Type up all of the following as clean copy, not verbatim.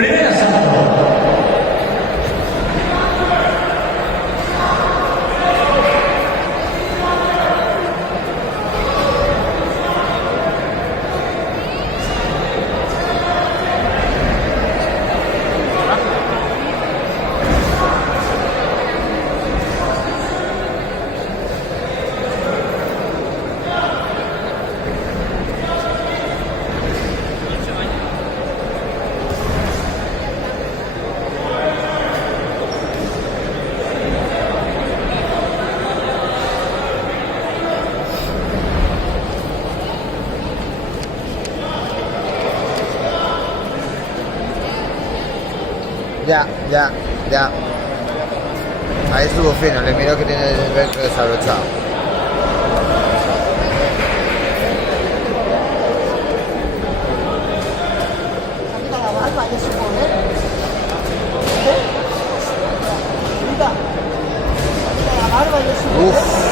Primera Santo. Ya. Ahí estuvo fino, le miro que tiene el velcro desabrochado. Uf.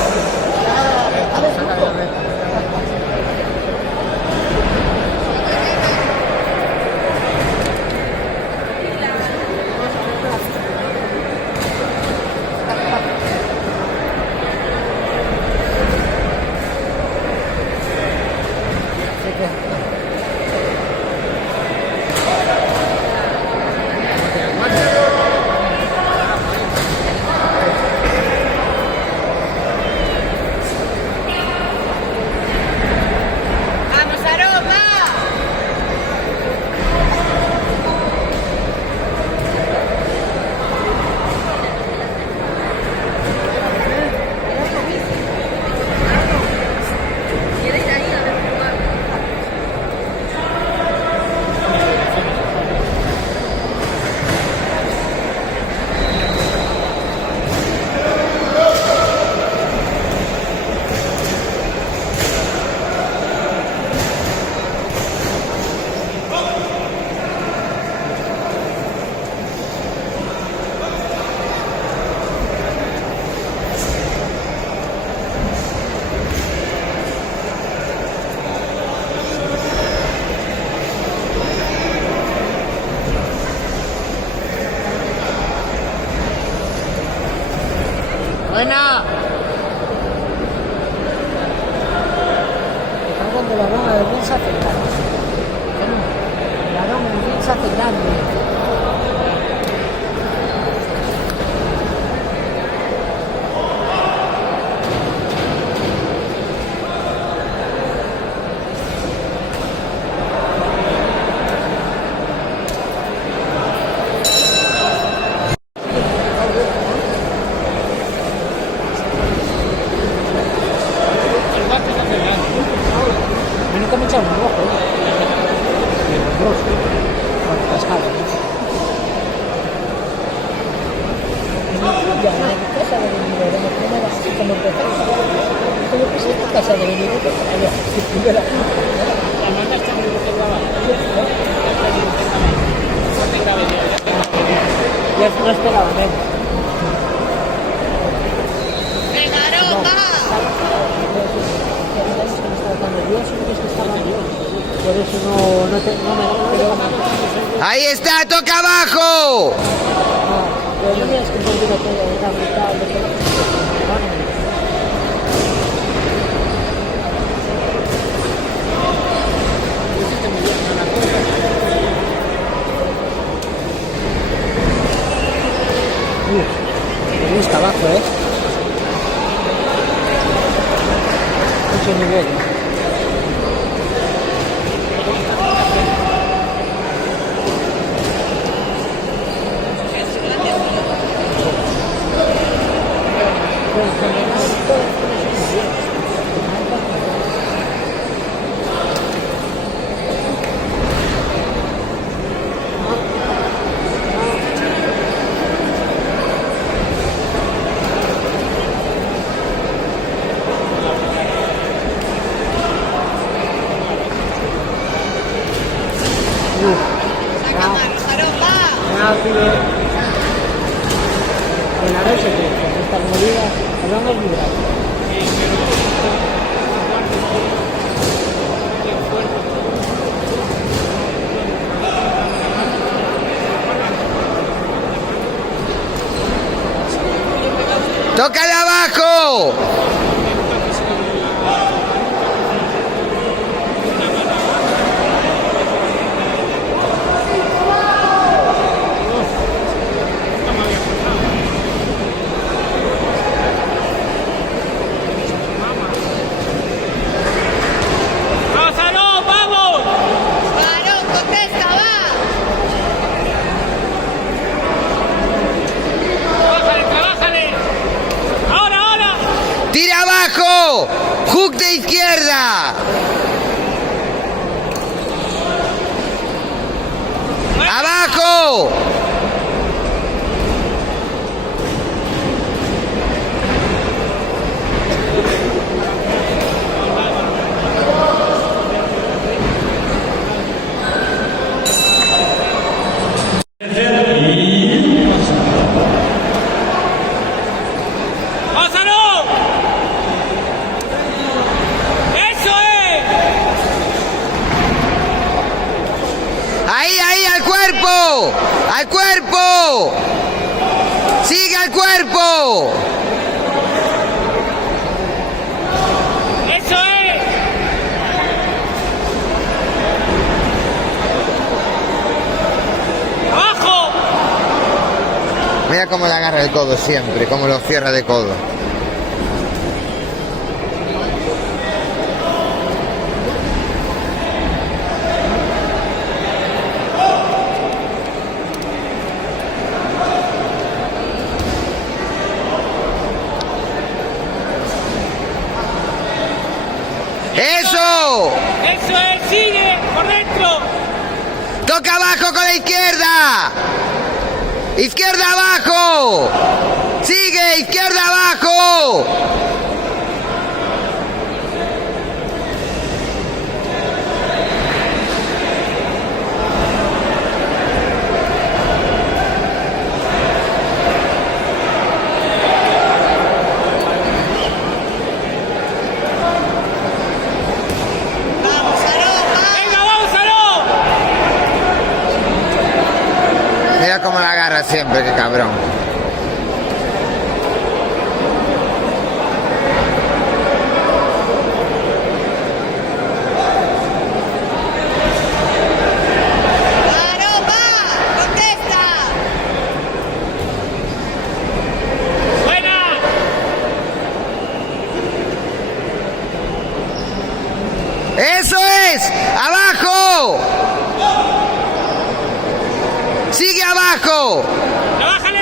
Buena. Cuando la aroma de bien se hace grande. La aroma de bien se hace grande. Ya no esperaba menos. Por eso no me... ¡Ahí está! ¡Toca abajo! Pero no es que no diga que era brutal. Me gusta abajo, mucho nivel. En la noche, estas medidas, hablamos de vibrar. ¡Tócale abajo! ¡Tira abajo! ¡Hook de izquierda! ¡Abajo! ¡Ahí, al cuerpo! ¡Al cuerpo! ¡Sigue al cuerpo! ¡Eso es! ¡Abajo! Mira cómo le agarra el codo siempre, cómo lo cierra de codo. ¡Eso! ¡Eso es! ¡Sigue! ¡Por dentro! ¡Toca abajo con la izquierda! ¡Izquierda abajo! ¡Sigue! ¡Izquierda abajo! ¡Venga, vamos, Aló! Mira cómo la agarra siempre, qué cabrón. ¡Buena! ¡Eso es! ¡Abajo! ¡Sigue abajo! ¡Bájale!